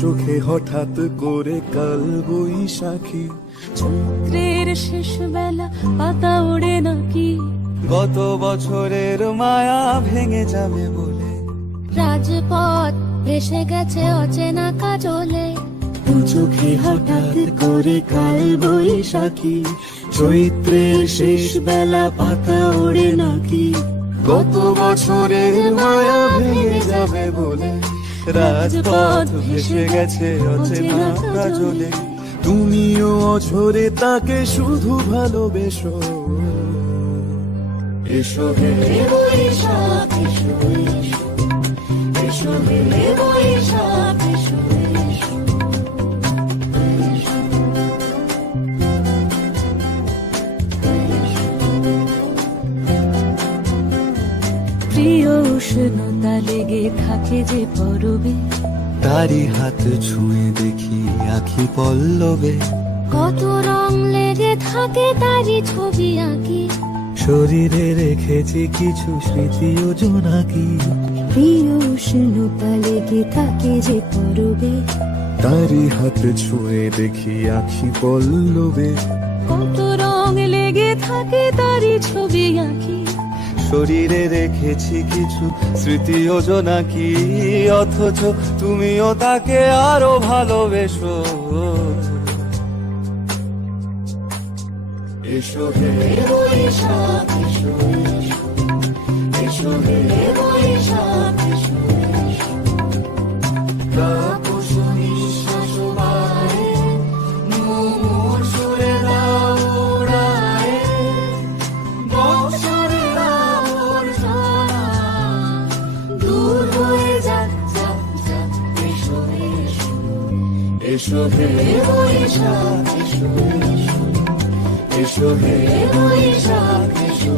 চোখে হঠাৎ করে কাল বৈশাখী, চৈত্রের শেষ বেলা পাতা ওড়ে নাকি, গত বছরের মায়া ভেঙে যাবে বলে, রাজপথ ভেসে গেছে অচেনা কাজলে, দু চোখে হঠাৎ করে কাল বৈশাখী, চৈত্রের শেষ বেলা পাতা ওড়ে নাকি, গত বছরের মায়া ভেঙে যাবে বলে, রাজপথ ভেসে গেছে অচেনা কাজলে। তুমিও অঝরে তাকে শুধু ভালোবেসো, এসো হে বৈশাখ এসো এসো, এসো হে বৈশাখ এসো এসো। প্রিয় উষ্ণতা লেগে থাকে যে পরবে, তারি হাত ছুঁয়ে দেখি আখি পল্লবে, কত রং লেগে থাকে তারই ছবি আঁকি, শরীরে রেখেছি কিছু স্মৃতি ও জোনাকি, প্রিয় উষ্ণতা লেগে থাকে যে পরবে, তারি হাত ছুঁয়ে দেখি আখি পল্লবে, কত রং লেগে থাকে তারই ছবি আঁকি, শরীরে রেখেছি কিছু স্মৃতি ও জোনাকি, অথচ তুমিও তাকে আরো ভালোবেসো, এসো হে বৈশাখ এসো এসো, এসো হে বৈশাখ এসো এসো। তাপস নিঃশ্বাস বাড়ে, মুমুর সুরে দাও উড়ায়ে, বর্ষার আবর্জনা দূর হয়ে যাক যাক যাক, এসো এসো, এসো হে বৈশাখ এসো এসো, এসো হে বৈশাখ এসো।